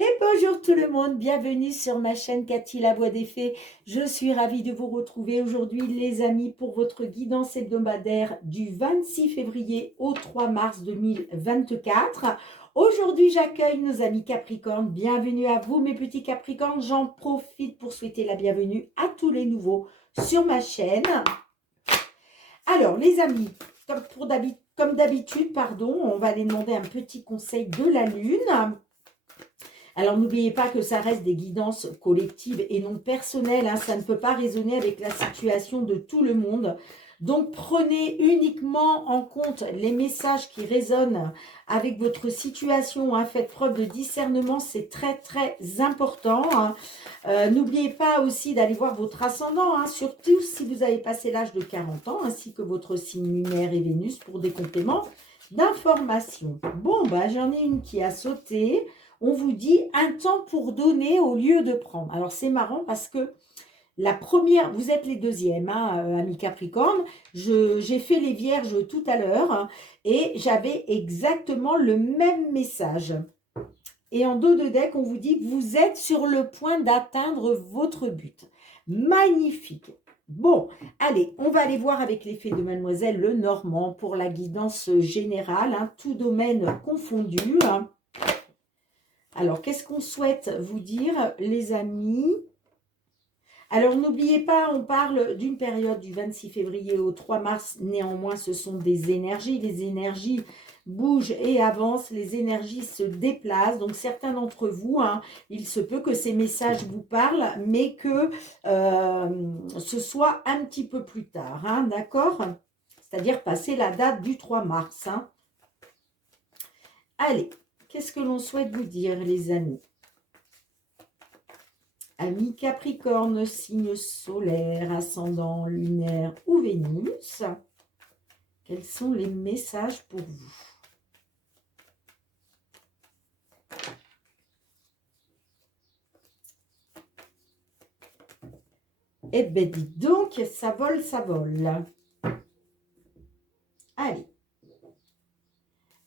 Et bonjour tout le monde, bienvenue sur ma chaîne Cathy la Voix des Fées. Je suis ravie de vous retrouver aujourd'hui les amis pour votre guidance hebdomadaire du 26 février au 3 mars 2024. Aujourd'hui j'accueille nos amis Capricorne, bienvenue à vous mes petits Capricornes. J'en profite pour souhaiter la bienvenue à tous les nouveaux sur ma chaîne. Alors les amis, comme d'habitude, on va aller demander un petit conseil de la Lune. Alors, n'oubliez pas que ça reste des guidances collectives et non personnelles. Hein, ça ne peut pas résonner avec la situation de tout le monde. Donc, prenez uniquement en compte les messages qui résonnent avec votre situation. Hein, faites preuve de discernement, c'est très, très important. Hein. N'oubliez pas aussi d'aller voir votre ascendant, hein, surtout si vous avez passé l'âge de 40 ans, ainsi que votre signe lunaire et Vénus pour des compléments d'information. Bon, j'en ai une qui a sauté. On vous dit un temps pour donner au lieu de prendre. Alors, c'est marrant parce que la première, vous êtes les deuxièmes, hein, amis Capricorne. J'ai fait les vierges tout à l'heure hein, et j'avais exactement le même message. Et en dos de deck, on vous dit que vous êtes sur le point d'atteindre votre but. Magnifique. Bon, allez, on va aller voir avec les fées de Mademoiselle Lenormand pour la guidance générale, hein, tout domaine confondu. Hein. Alors, qu'est-ce qu'on souhaite vous dire, les amis? Alors, n'oubliez pas, on parle d'une période du 26 février au 3 mars. Néanmoins, ce sont des énergies. Les énergies bougent et avancent. Les énergies se déplacent. Donc, certains d'entre vous, hein, il se peut que ces messages vous parlent, mais que ce soit un petit peu plus tard. Hein, d'accord? C'est-à-dire passer la date du 3 mars. Hein. Allez. Qu'est-ce que l'on souhaite vous dire, les amis? Amis Capricorne, signe solaire, ascendant, lunaire ou Vénus, quels sont les messages pour vous? Eh bien, dites donc, ça vole, ça vole. Allez.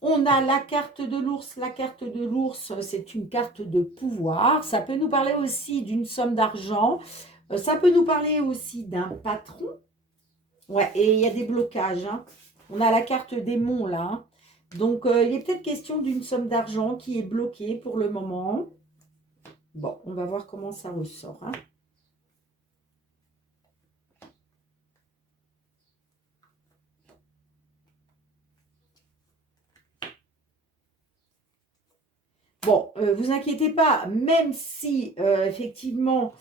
On a la carte de l'ours. La carte de l'ours, c'est une carte de pouvoir. Ça peut nous parler aussi d'une somme d'argent. Ça peut nous parler aussi d'un patron. Ouais, et il y a des blocages. Hein. On a la carte des monts, là. Hein. Donc, il est peut-être question d'une somme d'argent qui est bloquée pour le moment. Bon, on va voir comment ça ressort. Hein. Bon, vous inquiétez pas, même si effectivement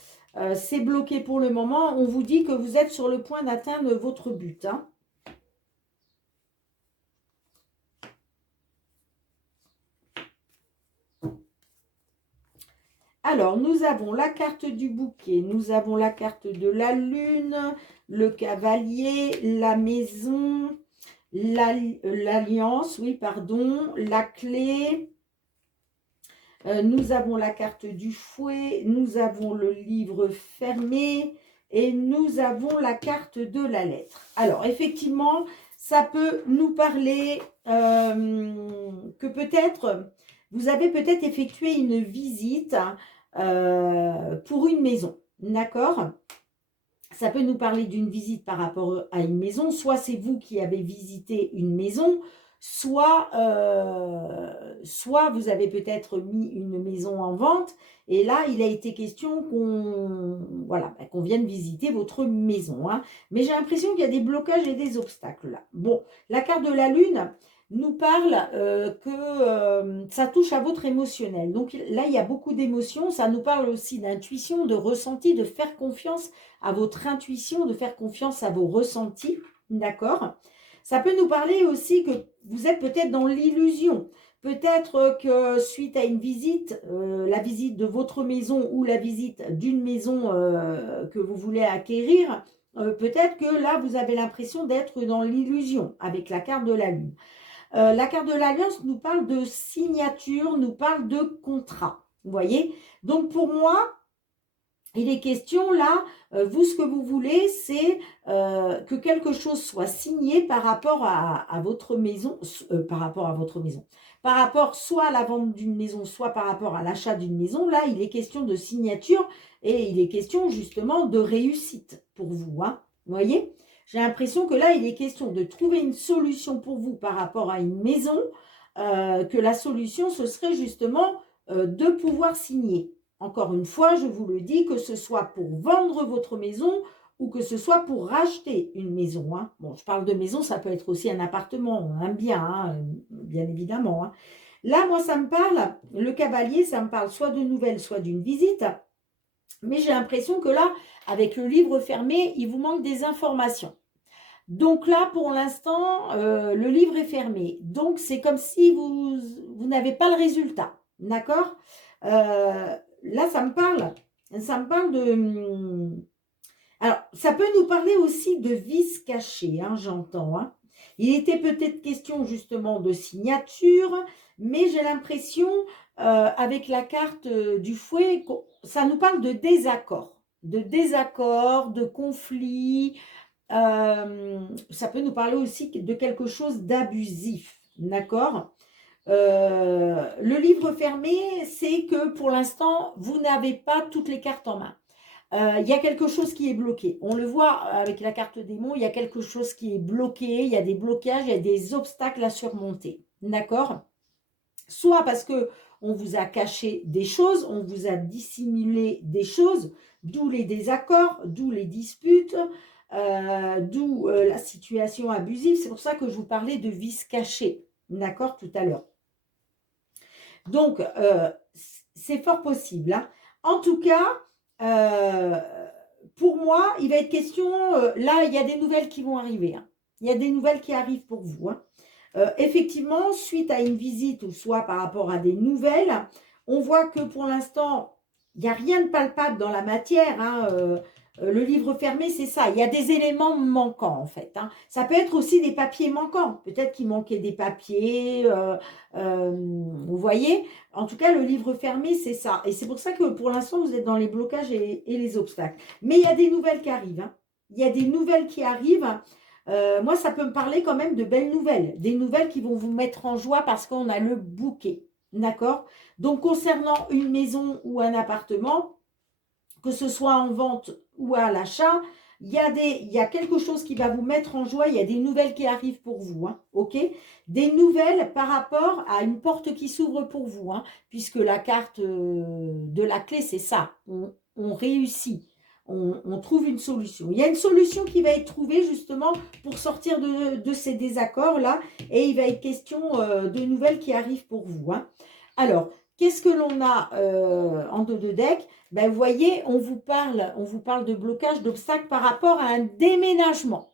c'est bloqué pour le moment, on vous dit que vous êtes sur le point d'atteindre votre but. Hein. Alors, nous avons la carte du bouquet, nous avons la carte de la lune, le cavalier, la maison, l'alliance, oui, pardon, la clé. Nous avons la carte du fouet, nous avons le livre fermé et nous avons la carte de la lettre. Alors, effectivement, ça peut nous parler que peut-être, vous avez peut-être effectué une visite pour une maison, d'accord? Ça peut nous parler d'une visite par rapport à une maison, soit c'est vous qui avez visité une maison, soit vous avez peut-être mis une maison en vente et là, il a été question qu'on vienne visiter votre maison. Hein. Mais j'ai l'impression qu'il y a des blocages et des obstacles là. Bon, la carte de la Lune nous parle que ça touche à votre émotionnel. Donc là, il y a beaucoup d'émotions. Ça nous parle aussi d'intuition, de ressenti, de faire confiance à votre intuition, de faire confiance à vos ressentis. D'accord? Ça peut nous parler aussi que vous êtes peut-être dans l'illusion. Peut-être que suite à une visite, la visite de votre maison ou la visite d'une maison que vous voulez acquérir, peut-être que là, vous avez l'impression d'être dans l'illusion avec la carte de la Lune. La carte de l'Alliance nous parle de signature, nous parle de contrat. Vous voyez? Donc, pour moi, il est question là, vous, ce que vous voulez, c'est que quelque chose soit signé par rapport à votre maison, par rapport soit à la vente d'une maison, soit par rapport à l'achat d'une maison. Là, il est question de signature et il est question justement de réussite pour vous. Hein. Vous voyez? J'ai l'impression que là, il est question de trouver une solution pour vous par rapport à une maison, que la solution, ce serait justement de pouvoir signer. Encore une fois, je vous le dis, que ce soit pour vendre votre maison ou que ce soit pour racheter une maison. Hein. Bon, je parle de maison, ça peut être aussi un appartement, un bien, hein, bien évidemment. Hein. Là, moi, ça me parle, le cavalier, ça me parle soit de nouvelles, soit d'une visite. Mais j'ai l'impression que là, avec le livre fermé, il vous manque des informations. Donc là, pour l'instant, le livre est fermé. Donc, c'est comme si vous n'avez pas le résultat. D'accord. Là, ça me parle. Ça me parle de... Alors, ça peut nous parler aussi de vices cachés, hein, j'entends. Hein. Il était peut-être question justement de signature, mais j'ai l'impression, avec la carte du fouet, ça nous parle de désaccord, de conflit. Ça peut nous parler aussi de quelque chose d'abusif, d'accord. Le livre fermé, c'est que pour l'instant, vous n'avez pas toutes les cartes en main. Il y a quelque chose qui est bloqué. On le voit avec la carte démon, il y a quelque chose qui est bloqué, il y a des blocages, il y a des obstacles à surmonter. D'accord? Soit parce que on vous a caché des choses, on vous a dissimulé des choses, d'où les désaccords, d'où les disputes, d'où la situation abusive. C'est pour ça que je vous parlais de vices cachés. D'accord? Tout à l'heure. Donc, c'est fort possible. Hein. En tout cas, pour moi, il va être question, là, il y a des nouvelles qui vont arriver. Hein. Il y a des nouvelles qui arrivent pour vous. Hein. Effectivement, suite à une visite ou soit par rapport à des nouvelles, on voit que pour l'instant, il n'y a rien de palpable dans la matière. Hein, le livre fermé, c'est ça. Il y a des éléments manquants, en fait. Hein. Ça peut être aussi des papiers manquants. Peut-être qu'il manquait des papiers. Vous voyez? En tout cas, le livre fermé, c'est ça. Et c'est pour ça que pour l'instant, vous êtes dans les blocages et les obstacles. Mais il y a des nouvelles qui arrivent. Hein. Il y a des nouvelles qui arrivent. Moi, ça peut me parler quand même de belles nouvelles. Des nouvelles qui vont vous mettre en joie parce qu'on a le bouquet. D'accord? Donc, concernant une maison ou un appartement, que ce soit en vente ou à l'achat, il y a quelque chose qui va vous mettre en joie. Il y a des nouvelles qui arrivent pour vous. Hein, ok? Des nouvelles par rapport à une porte qui s'ouvre pour vous. Hein, puisque la carte de la clé, c'est ça. On réussit. On trouve une solution. Il y a une solution qui va être trouvée justement pour sortir de ces désaccords-là. Et il va être question de nouvelles qui arrivent pour vous. Hein. Alors, qu'est-ce que l'on a en dos de deck? Ben, vous voyez, on vous parle de blocage, d'obstacle par rapport à un déménagement.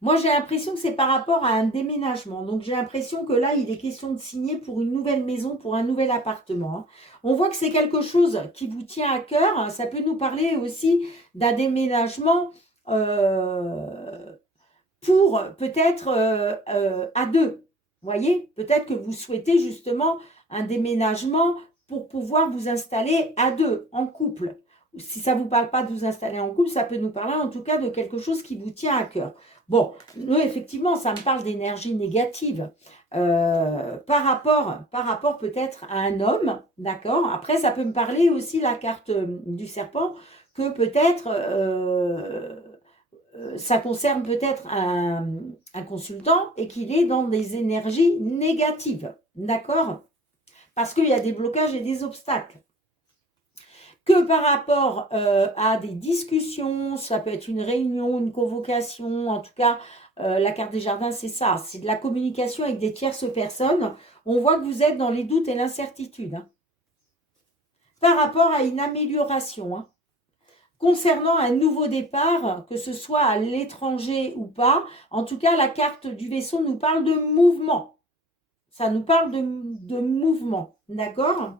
Moi, j'ai l'impression que c'est par rapport à un déménagement. Donc, j'ai l'impression que là, il est question de signer pour une nouvelle maison, pour un nouvel appartement. On voit que c'est quelque chose qui vous tient à cœur. Ça peut nous parler aussi d'un déménagement pour peut-être à deux. Vous voyez, peut-être que vous souhaitez justement un déménagement pour pouvoir vous installer à deux, en couple. Si ça ne vous parle pas de vous installer en couple, ça peut nous parler en tout cas de quelque chose qui vous tient à cœur. Bon, nous, effectivement, ça me parle d'énergie négative par rapport peut-être à un homme, d'accord. Après, ça peut me parler aussi, la carte du serpent, que peut-être ça concerne peut-être un consultant et qu'il est dans des énergies négatives, d'accord? Parce qu'il y a des blocages et des obstacles. Que par rapport à des discussions, ça peut être une réunion, une convocation, en tout cas, la carte des jardins, c'est ça, c'est de la communication avec des tierces personnes. On voit que vous êtes dans les doutes et l'incertitude. Hein. Par rapport à une amélioration, hein. Concernant un nouveau départ, que ce soit à l'étranger ou pas, en tout cas, la carte du vaisseau nous parle de mouvement. Ça nous parle de mouvement, d'accord?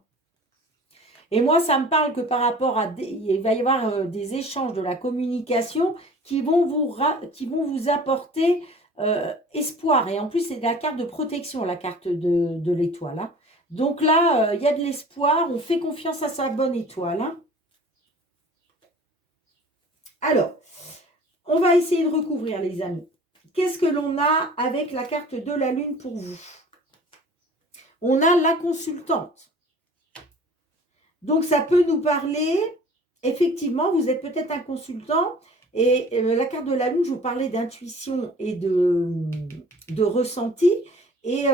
Et moi, ça me parle que par rapport à... il va y avoir des échanges de la communication qui vont vous apporter espoir. Et en plus, c'est la carte de protection, la carte de l'étoile. Hein. Donc là, il y a de l'espoir. On fait confiance à sa bonne étoile. Hein. Alors, on va essayer de recouvrir, les amis. Qu'est-ce que l'on a avec la carte de la lune pour vous? on a la consultante. Donc, ça peut nous parler, effectivement, vous êtes peut-être un consultant, et la carte de la lune, je vous parlais d'intuition et de ressenti, et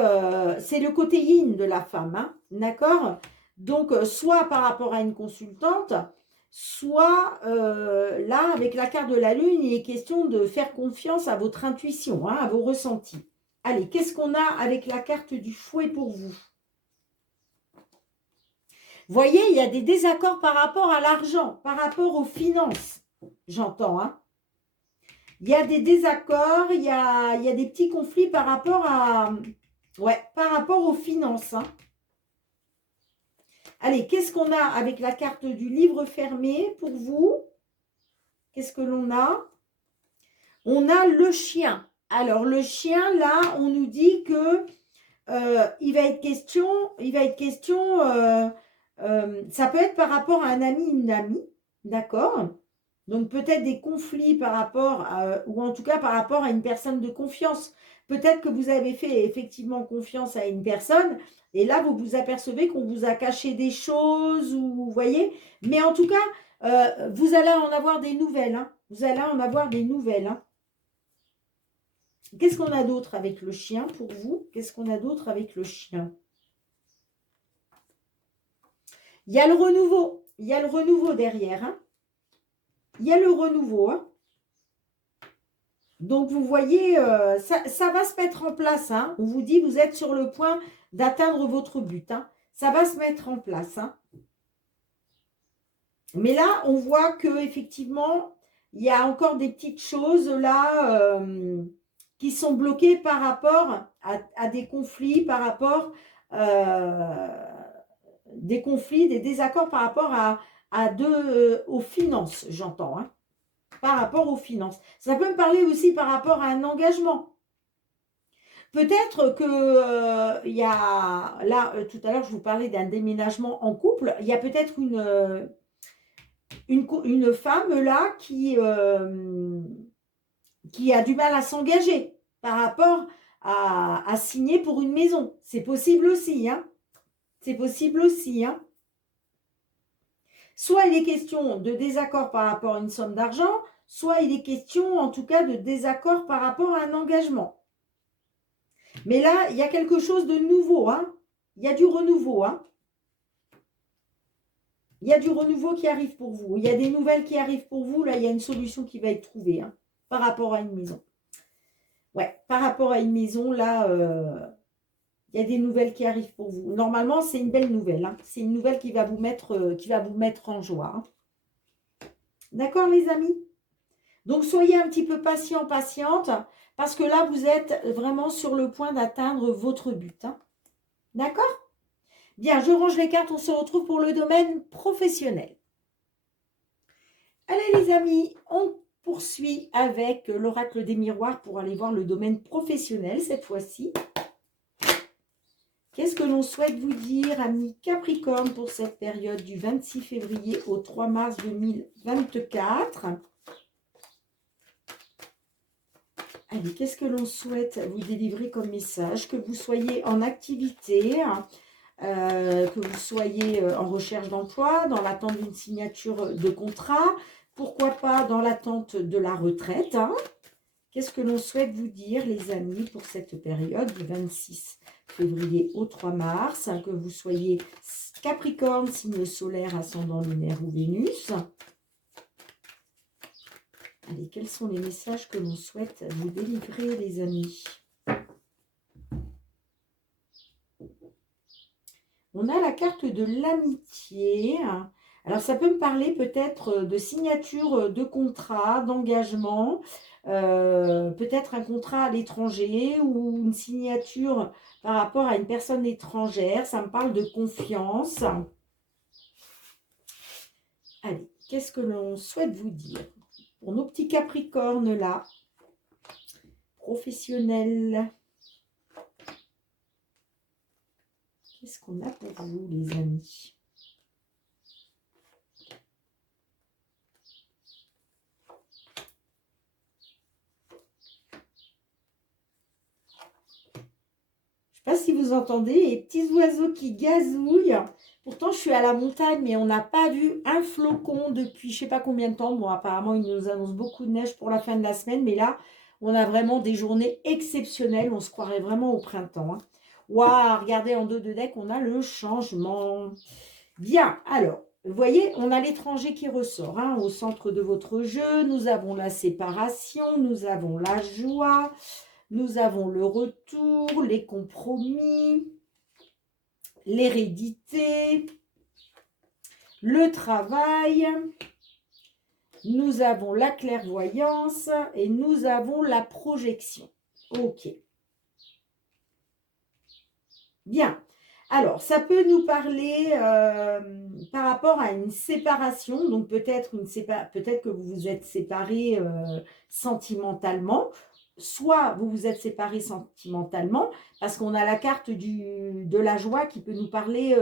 c'est le côté yin de la femme, hein, d'accord? Donc, soit par rapport à une consultante, soit là, avec la carte de la lune, il est question de faire confiance à votre intuition, hein, à vos ressentis. Allez, qu'est-ce qu'on a avec la carte du fouet pour vous? Vous voyez, il y a des désaccords par rapport à l'argent, par rapport aux finances, j'entends, hein. Il y a des désaccords, il y a des petits conflits par rapport à... Ouais, par rapport aux finances, hein. Allez, qu'est-ce qu'on a avec la carte du livre fermé pour vous? Qu'est-ce que l'on a? On a le chien. Alors, le chien, là, on nous dit que il va être question, ça peut être par rapport à un ami, une amie, d'accord? Donc peut-être des conflits par rapport à, ou en tout cas par rapport à une personne de confiance. Peut-être que vous avez fait effectivement confiance à une personne et là vous vous apercevez qu'on vous a caché des choses ou vous voyez. Mais en tout cas, vous allez en avoir des nouvelles, hein. Vous allez en avoir des nouvelles, hein. Qu'est-ce qu'on a d'autre avec le chien pour vous? Qu'est-ce qu'on a d'autre avec le chien? Il y a le renouveau. Il y a le renouveau derrière, hein. Il y a le renouveau, hein. Donc, vous voyez, ça va se mettre en place, hein. On vous dit, vous êtes sur le point d'atteindre votre but, hein. Ça va se mettre en place, hein. Mais là, on voit qu'effectivement, il y a encore des petites choses là qui sont bloquées par rapport à des conflits, par rapport des conflits, des désaccords par rapport aux finances, j'entends, hein. Par rapport aux finances. Ça peut me parler aussi par rapport à un engagement. Peut-être que il y a, là, tout à l'heure, je vous parlais d'un déménagement en couple. Il y a peut-être une femme là qui a du mal à s'engager par rapport à signer pour une maison. C'est possible aussi, hein. C'est possible aussi, hein. Soit il est question de désaccord par rapport à une somme d'argent, soit il est question en tout cas de désaccord par rapport à un engagement. Mais là, il y a quelque chose de nouveau, hein. Il y a du renouveau, hein. Il y a du renouveau qui arrive pour vous. Il y a des nouvelles qui arrivent pour vous. Là, il y a une solution qui va être trouvée, hein, par rapport à une maison. Ouais, par rapport à une maison, là, il y a des nouvelles qui arrivent pour vous. Normalement, c'est une belle nouvelle, hein. C'est une nouvelle qui va vous mettre en joie, hein. D'accord, les amis? Donc, soyez un petit peu patient, patiente, parce que là, vous êtes vraiment sur le point d'atteindre votre but, hein. D'accord? Bien, je range les cartes, on se retrouve pour le domaine professionnel. Allez, les amis, on poursuit avec l'oracle des miroirs pour aller voir le domaine professionnel cette fois-ci. Qu'est-ce que l'on souhaite vous dire, amis Capricorne, pour cette période du 26 février au 3 mars 2024? Allez, qu'est-ce que l'on souhaite vous délivrer comme message? Que vous soyez en activité, que vous soyez en recherche d'emploi, dans l'attente d'une signature de contrat, pourquoi pas dans l'attente de la retraite, hein. Qu'est-ce que l'on souhaite vous dire, les amis, pour cette période du 26 février au 3 mars, que vous soyez Capricorne, signe solaire, ascendant lunaire ou Vénus? Allez, quels sont les messages que l'on souhaite vous délivrer, les amis? On a la carte de l'amitié. Alors, ça peut me parler peut-être de signature de contrat, d'engagement, peut-être un contrat à l'étranger ou une signature par rapport à une personne étrangère. Ça me parle de confiance. Allez, qu'est-ce que l'on souhaite vous dire pour nos petits Capricornes là, professionnels? Qu'est-ce qu'on a pour vous, les amis? Je ne sais pas si vous entendez les petits oiseaux qui gazouillent. Pourtant, je suis à la montagne, mais on n'a pas vu un flocon depuis je ne sais pas combien de temps. Bon, apparemment, ils nous annoncent beaucoup de neige pour la fin de la semaine, mais là, on a vraiment des journées exceptionnelles. On se croirait vraiment au printemps. Hein. Waouh, regardez en dos de deck, on a le changement. Bien, alors, vous voyez, on a l'étranger qui ressort hein, au centre de votre jeu. Nous avons la séparation, nous avons la joie, nous avons le retour, les compromis, l'hérédité, le travail. Nous avons la clairvoyance et nous avons la projection. Ok. Bien. Alors, ça peut nous parler par rapport à une séparation. Donc, peut-être que vous vous êtes séparés sentimentalement. Soit vous vous êtes séparés sentimentalement parce qu'on a la carte de la joie qui peut nous parler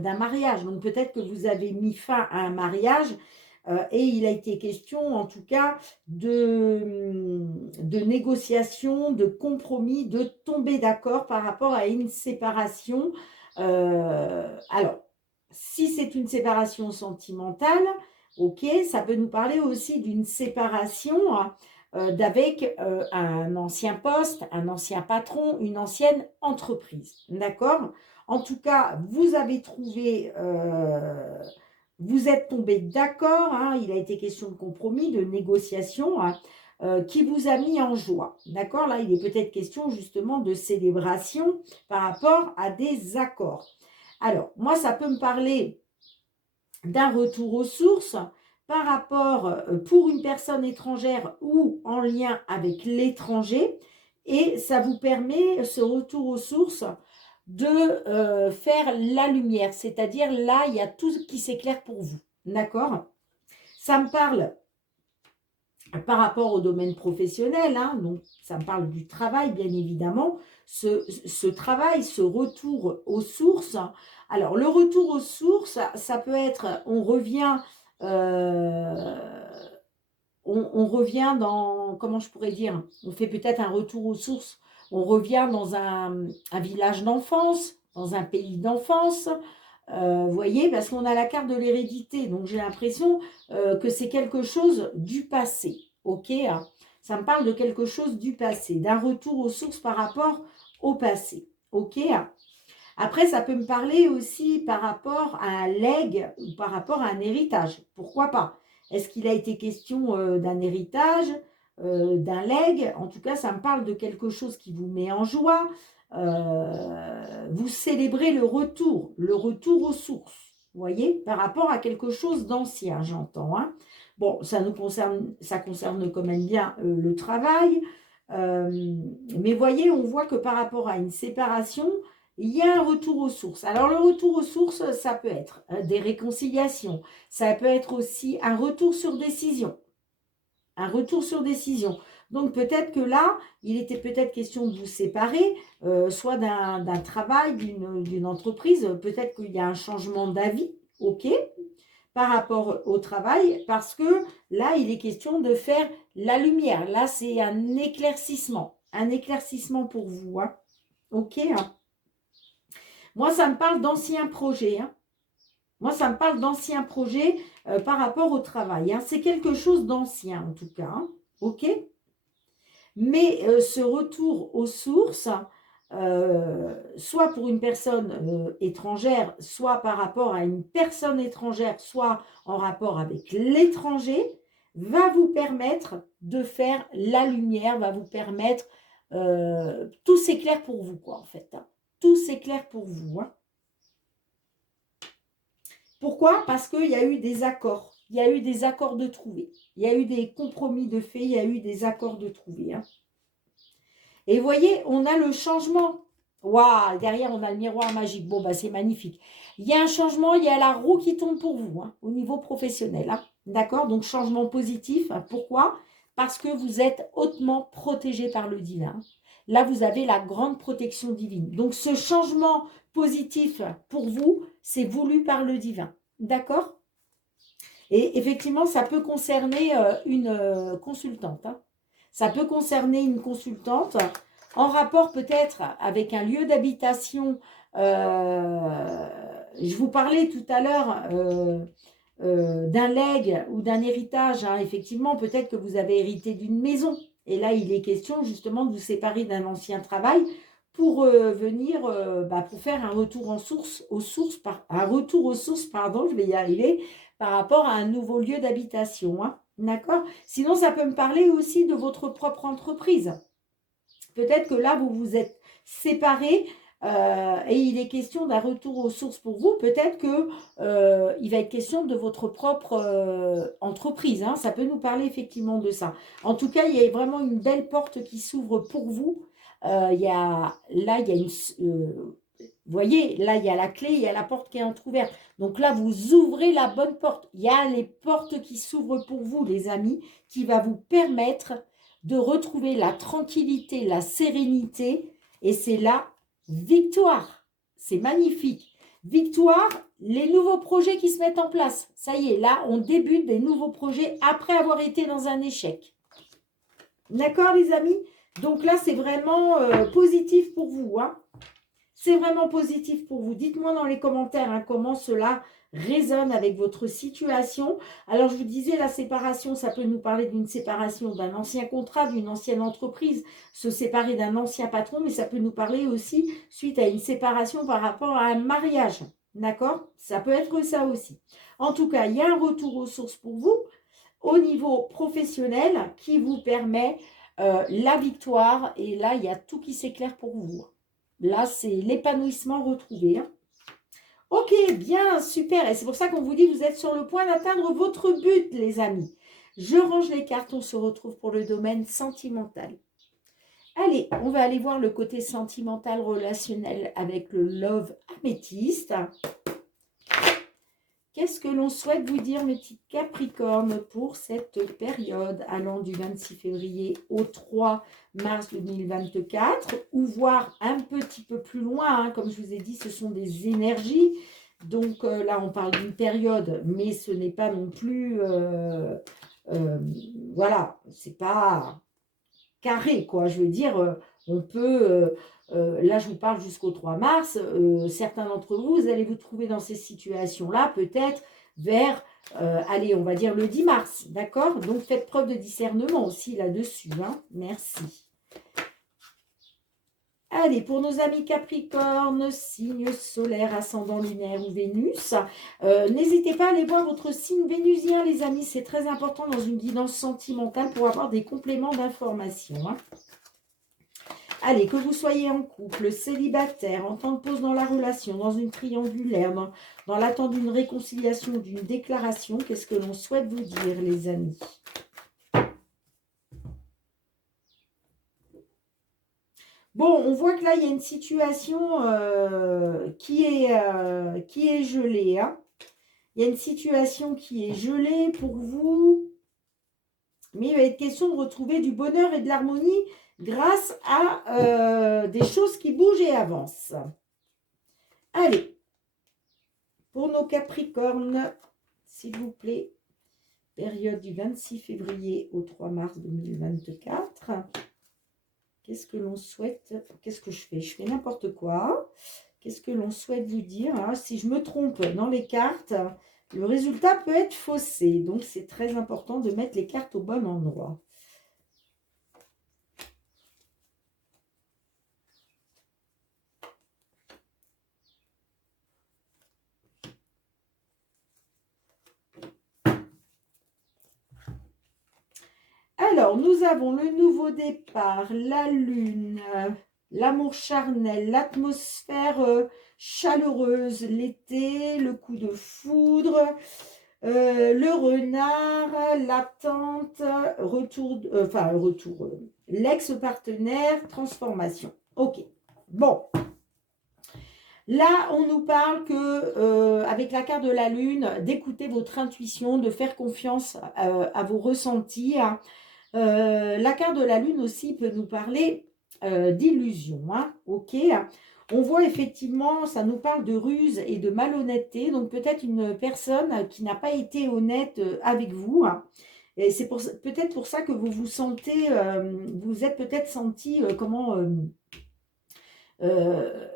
d'un mariage. Donc, peut-être que vous avez mis fin à un mariage et il a été question, en tout cas, de négociation, de compromis, de tomber d'accord par rapport à une séparation. Alors, si c'est une séparation sentimentale, ok, ça peut nous parler aussi d'une séparation d'avec un ancien poste, un ancien patron, une ancienne entreprise. D'accord? En tout cas, vous avez trouvé, vous êtes tombé d'accord, hein, il a été question de compromis, de négociation, hein, qui vous a mis en joie. D'accord? Là, il est peut-être question justement de célébration par rapport à des accords. Alors, moi, ça peut me parler d'un retour aux sources par rapport pour une personne étrangère ou en lien avec l'étranger. Et ça vous permet, ce retour aux sources, de faire la lumière. C'est-à-dire, là, il y a tout qui s'éclaire pour vous. D'accord? Ça me parle par rapport au domaine professionnel, hein, donc ça me parle du travail, bien évidemment. Ce travail, ce retour aux sources. Alors, le retour aux sources, ça peut être, on revient dans, comment je pourrais dire, on fait peut-être un retour aux sources, on revient dans un village d'enfance, dans un pays d'enfance, vous voyez, parce qu'on a la carte de l'hérédité, donc j'ai l'impression que c'est quelque chose du passé, ok, hein. Ça me parle de quelque chose du passé, d'un retour aux sources par rapport au passé, ok, hein. Après, ça peut me parler aussi par rapport à un legs ou par rapport à un héritage. Pourquoi pas? Est-ce qu'il a été question d'un héritage, d'un legs? En tout cas, ça me parle de quelque chose qui vous met en joie. Vous célébrez le retour aux sources. Vous voyez? Par rapport à quelque chose d'ancien, j'entends. Hein. Bon, ça concerne quand même bien le travail. Mais voyez, on voit que par rapport à une séparation, il y a un retour aux sources. Alors, le retour aux sources, ça peut être des réconciliations. Ça peut être aussi un retour sur décision. Un retour sur décision. Donc, peut-être que là, il était peut-être question de vous séparer, soit d'un travail, d'une entreprise. Peut-être qu'il y a un changement d'avis, ok, par rapport au travail, parce que là, il est question de faire la lumière. Là, c'est un éclaircissement pour vous. Hein. Ok, hein. Moi, ça me parle d'anciens projets. Hein. Moi, ça me parle d'anciens projets par rapport au travail. Hein. C'est quelque chose d'ancien, en tout cas. Hein. OK? Mais ce retour aux sources, soit pour une personne étrangère, soit par rapport à une personne étrangère, soit en rapport avec l'étranger, va vous permettre de faire la lumière, va vous permettre... tout s'éclaire pour vous, quoi, en fait. Hein. Tout s'éclaire pour vous. Hein. Pourquoi? Parce qu'il y a eu des accords. Il y a eu des accords de trouver. Il y a eu des compromis de fait. Il y a eu des accords de trouver. Hein. Et vous voyez, on a le changement. Waouh, derrière, on a le miroir magique. Bon, bah, c'est magnifique. Il y a un changement. Il y a la roue qui tourne pour vous hein, au niveau professionnel. Hein. D'accord? Donc, changement positif. Pourquoi? Parce que vous êtes hautement protégé par le divin. Là, vous avez la grande protection divine. Donc, ce changement positif pour vous, c'est voulu par le divin. D'accord? Et effectivement, ça peut concerner une consultante. Hein. Ça peut concerner une consultante en rapport peut-être avec un lieu d'habitation. Je vous parlais tout à l'heure d'un legs ou d'un héritage. Hein. Effectivement, peut-être que vous avez hérité d'une maison. Et là, il est question justement de vous séparer d'un ancien travail pour venir, pour faire un retour un retour aux sources, pardon, je vais y arriver, par rapport à un nouveau lieu d'habitation. Hein. D'accord? Sinon, ça peut me parler aussi de votre propre entreprise. Peut-être que là, vous vous êtes séparés et il est question d'un retour aux sources pour vous. Peut-être que il va être question de votre propre entreprise. Hein. Ça peut nous parler effectivement de ça. En tout cas, il y a vraiment une belle porte qui s'ouvre pour vous. Il y a, là, il y a une... vous voyez, là, il y a la clé, il y a la porte qui est entrouverte. Donc là, vous ouvrez la bonne porte. Il y a les portes qui s'ouvrent pour vous, les amis, qui va vous permettre de retrouver la tranquillité, la sérénité. Et c'est la victoire. C'est magnifique. Victoire, les nouveaux projets qui se mettent en place. Ça y est, là, on débute des nouveaux projets après avoir été dans un échec. D'accord, les amis? Donc là, c'est vraiment positif pour vous. Hein. C'est vraiment positif pour vous. Dites-moi dans les commentaires hein, comment cela résonne avec votre situation. Alors, je vous disais, la séparation, ça peut nous parler d'une séparation d'un ancien contrat, d'une ancienne entreprise, se séparer d'un ancien patron, mais ça peut nous parler aussi suite à une séparation par rapport à un mariage. D'accord? Ça peut être ça aussi. En tout cas, il y a un retour aux sources pour vous au niveau professionnel qui vous permet la victoire. Et là, il y a tout qui s'éclaire pour vous. Là, c'est l'épanouissement retrouvé. Hein. Ok, bien, super. Et c'est pour ça qu'on vous dit, vous êtes sur le point d'atteindre votre but, les amis. Je range les cartes, on se retrouve pour le domaine sentimental. Allez, on va aller voir le côté sentimental relationnel avec le Love Améthyste. Qu'est-ce que l'on souhaite vous dire, mes petites Capricornes, pour cette période allant du 26 février au 3 mars 2024, ou voire un petit peu plus loin, hein, comme je vous ai dit, ce sont des énergies. Donc là, on parle d'une période, mais ce n'est pas non plus... voilà, c'est pas carré, quoi. Je veux dire, on peut... là, je vous parle jusqu'au 3 mars. Certains d'entre vous, vous allez vous trouver dans ces situations-là, peut-être vers, allez, on va dire le 10 mars, d'accord? Donc, faites preuve de discernement aussi là-dessus. Hein. Merci. Allez, pour nos amis Capricorne, signe solaire, ascendant lunaire ou Vénus, n'hésitez pas à aller voir votre signe vénusien, les amis. C'est très important dans une guidance sentimentale pour avoir des compléments d'information. Hein. Allez, que vous soyez en couple, célibataire, en temps de pause dans la relation, dans une triangulaire, dans l'attente d'une réconciliation, d'une déclaration, qu'est-ce que l'on souhaite vous dire, les amis? Bon, on voit que là, il y a une situation qui est gelée. Hein. Il y a une situation qui est gelée pour vous. Mais il va être question de retrouver du bonheur et de l'harmonie grâce à des choses qui bougent et avancent. Allez, pour nos Capricornes, s'il vous plaît, période du 26 février au 3 mars 2024. Qu'est-ce que l'on souhaite? Qu'est-ce que je fais? Je fais n'importe quoi. Qu'est-ce que l'on souhaite vous dire? Alors, si je me trompe dans les cartes, le résultat peut être faussé. Donc, c'est très important de mettre les cartes au bon endroit. Alors, nous avons le nouveau départ, la lune, l'amour charnel, l'atmosphère chaleureuse, l'été, le coup de foudre, le renard, l'attente, l'ex-partenaire, transformation. Ok, bon. Là, on nous parle que, avec la carte de la lune, d'écouter votre intuition, de faire confiance à vos ressentis. Hein. La carte de la lune aussi peut nous parler d'illusion. Hein, ok. On voit effectivement, ça nous parle de ruse et de malhonnêteté. Donc peut-être une personne qui n'a pas été honnête avec vous. Hein, Et c'est peut-être pour ça que vous vous sentez, vous êtes peut-être senti,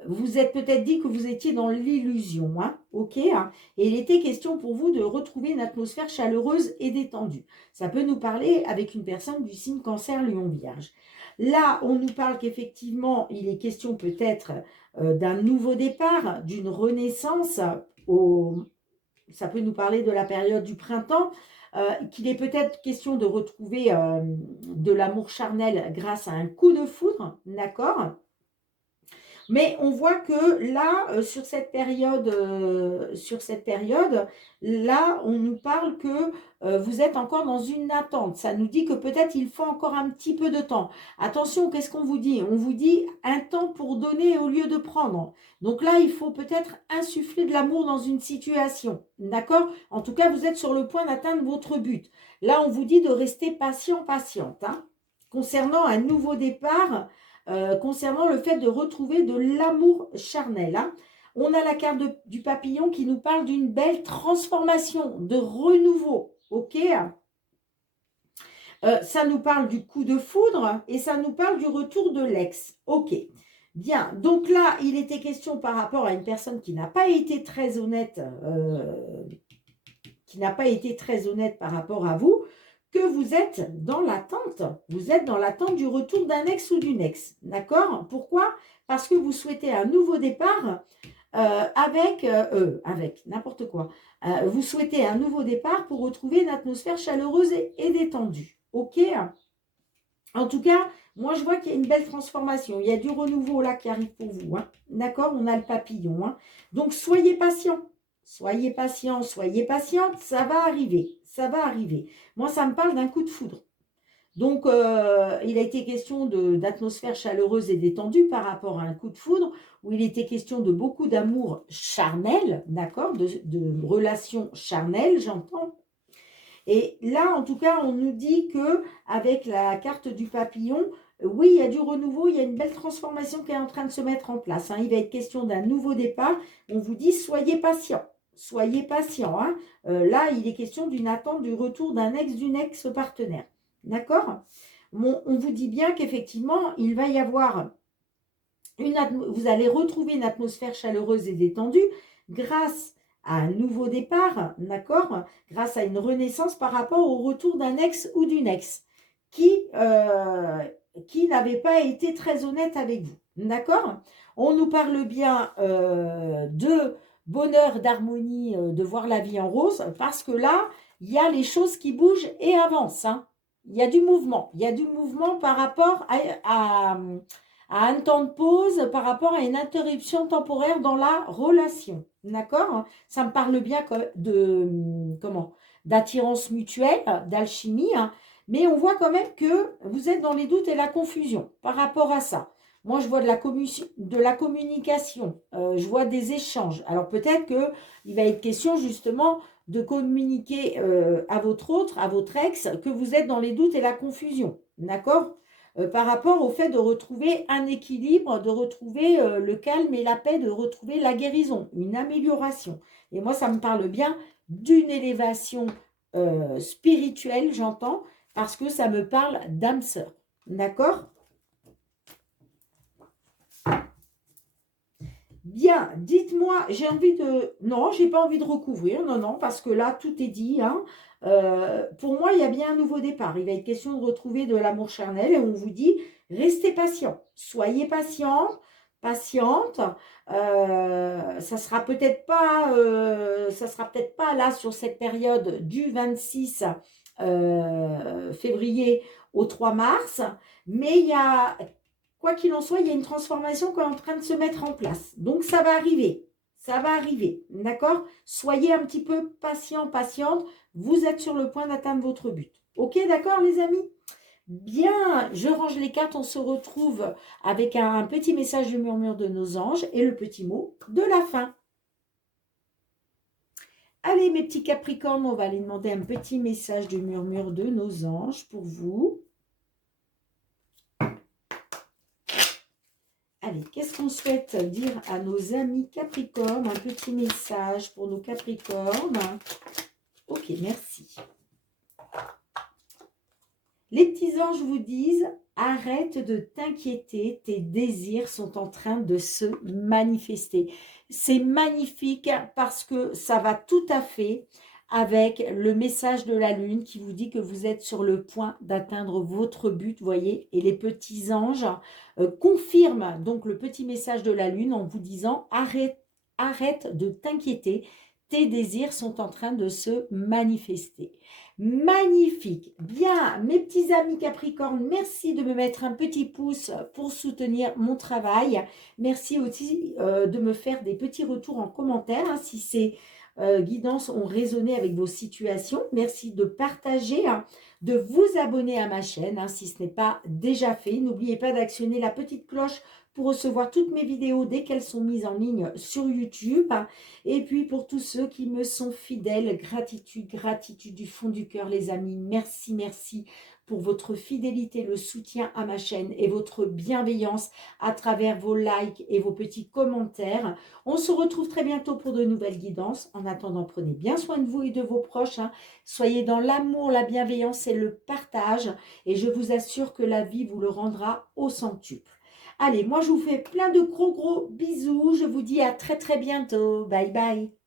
vous êtes peut-être dit que vous étiez dans l'illusion, hein, ok, hein, et il était question pour vous de retrouver une atmosphère chaleureuse et détendue. Ça peut nous parler avec une personne du signe Cancer, Lion, Vierge. Là, on nous parle qu'effectivement, il est question peut-être d'un nouveau départ, d'une renaissance. Ça peut nous parler de la période du printemps, qu'il est peut-être question de retrouver de l'amour charnel grâce à un coup de foudre, d'accord? Mais on voit que là, sur cette période, là, on nous parle que vous êtes encore dans une attente. Ça nous dit que peut-être il faut encore un petit peu de temps. Attention, qu'est-ce qu'on vous dit? On vous dit un temps pour donner au lieu de prendre. Donc là, il faut peut-être insuffler de l'amour dans une situation. D'accord? En tout cas, vous êtes sur le point d'atteindre votre but. Là, on vous dit de rester patient, patiente, hein. Concernant un nouveau départ, concernant le fait de retrouver de l'amour charnel, hein. On a la carte du papillon qui nous parle d'une belle transformation, de renouveau. Ok, ça nous parle du coup de foudre et ça nous parle du retour de l'ex. Ok, bien. Donc là, il était question par rapport à une personne qui n'a pas été très honnête, par rapport à vous, que vous êtes dans l'attente. Vous êtes dans l'attente du retour d'un ex ou d'une ex. D'accord? Pourquoi? Parce que vous souhaitez un nouveau départ avec n'importe quoi. Vous souhaitez un nouveau départ pour retrouver une atmosphère chaleureuse et détendue. OK? En tout cas, moi, je vois qu'il y a une belle transformation. Il y a du renouveau là qui arrive pour vous, hein. D'accord? On a le papillon, hein. Donc, soyez patient. Soyez patient, soyez patiente. Ça va arriver. Ça va arriver. Moi, ça me parle d'un coup de foudre. Donc, il a été question d'atmosphère chaleureuse et détendue par rapport à un coup de foudre, où il était question de beaucoup d'amour charnel, d'accord, de relations charnelles, j'entends. Et là, en tout cas, on nous dit que avec la carte du papillon, oui, il y a du renouveau, il y a une belle transformation qui est en train de se mettre en place, hein. Il va être question d'un nouveau départ. On vous dit, soyez patient. Soyez patient, hein. Là, il est question d'une attente du retour d'un ex, d'une ex-partenaire. D'accord? On vous dit bien qu'effectivement, il va y avoir vous allez retrouver une atmosphère chaleureuse et détendue grâce à un nouveau départ, d'accord? Grâce à une renaissance par rapport au retour d'un ex ou d'une ex qui n'avait pas été très honnête avec vous, d'accord? On nous parle bien de bonheur, d'harmonie, de voir la vie en rose, parce que là, il y a les choses qui bougent et avancent, hein. Il y a du mouvement. Il y a du mouvement par rapport à un temps de pause, par rapport à une interruption temporaire dans la relation. D'accord? Ça me parle bien d'attirance mutuelle, d'alchimie, hein, mais on voit quand même que vous êtes dans les doutes et la confusion par rapport à ça. Moi, je vois de la communication, je vois des échanges. Alors peut-être qu'il va être question justement de communiquer à votre ex, que vous êtes dans les doutes et la confusion. D'accord? Par rapport au fait de retrouver un équilibre, de retrouver le calme et la paix, de retrouver la guérison, une amélioration. Et moi, ça me parle bien d'une élévation spirituelle, j'entends, parce que ça me parle d'âme sœur. D'accord? Bien, dites-moi, j'ai envie de... Non, j'ai pas envie de recouvrir, non, parce que là, tout est dit, hein. Pour moi, il y a bien un nouveau départ. Il va être question de retrouver de l'amour charnel et on vous dit, restez patient, soyez patient, patiente. Ça sera peut-être pas là sur cette période du 26 février au 3 mars, mais il y a... Quoi qu'il en soit, il y a une transformation qui est en train de se mettre en place. Donc, ça va arriver. Ça va arriver. D'accord? Soyez un petit peu patient, patiente. Vous êtes sur le point d'atteindre votre but. Ok, d'accord, les amis? Bien, je range les cartes. On se retrouve avec un petit message du murmure de nos anges et le petit mot de la fin. Allez, mes petits capricornes, on va aller demander un petit message du murmure de nos anges pour vous. Allez, qu'est-ce qu'on souhaite dire à nos amis Capricornes? Un petit message pour nos Capricornes. Ok, merci. Les petits anges vous disent, arrête de t'inquiéter, tes désirs sont en train de se manifester. C'est magnifique parce que ça va tout à fait avec le message de la lune qui vous dit que vous êtes sur le point d'atteindre votre but, voyez, et les petits anges confirment donc le petit message de la lune en vous disant, arrête de t'inquiéter, tes désirs sont en train de se manifester. Magnifique. Bien, mes petits amis Capricorne, merci de me mettre un petit pouce pour soutenir mon travail. Merci aussi de me faire des petits retours en commentaire hein, si ces guidances ont résonné avec vos situations. Merci de partager, hein, de vous abonner à ma chaîne hein, si ce n'est pas déjà fait. N'oubliez pas d'actionner la petite cloche pour recevoir toutes mes vidéos dès qu'elles sont mises en ligne sur YouTube. Et puis pour tous ceux qui me sont fidèles, gratitude, gratitude du fond du cœur les amis. Merci, merci pour votre fidélité, le soutien à ma chaîne et votre bienveillance à travers vos likes et vos petits commentaires. On se retrouve très bientôt pour de nouvelles guidances. En attendant, prenez bien soin de vous et de vos proches. Hein. Soyez dans l'amour, la bienveillance et le partage. Et je vous assure que la vie vous le rendra au centuple. Allez, moi je vous fais plein de gros bisous. Je vous dis à très bientôt. Bye bye.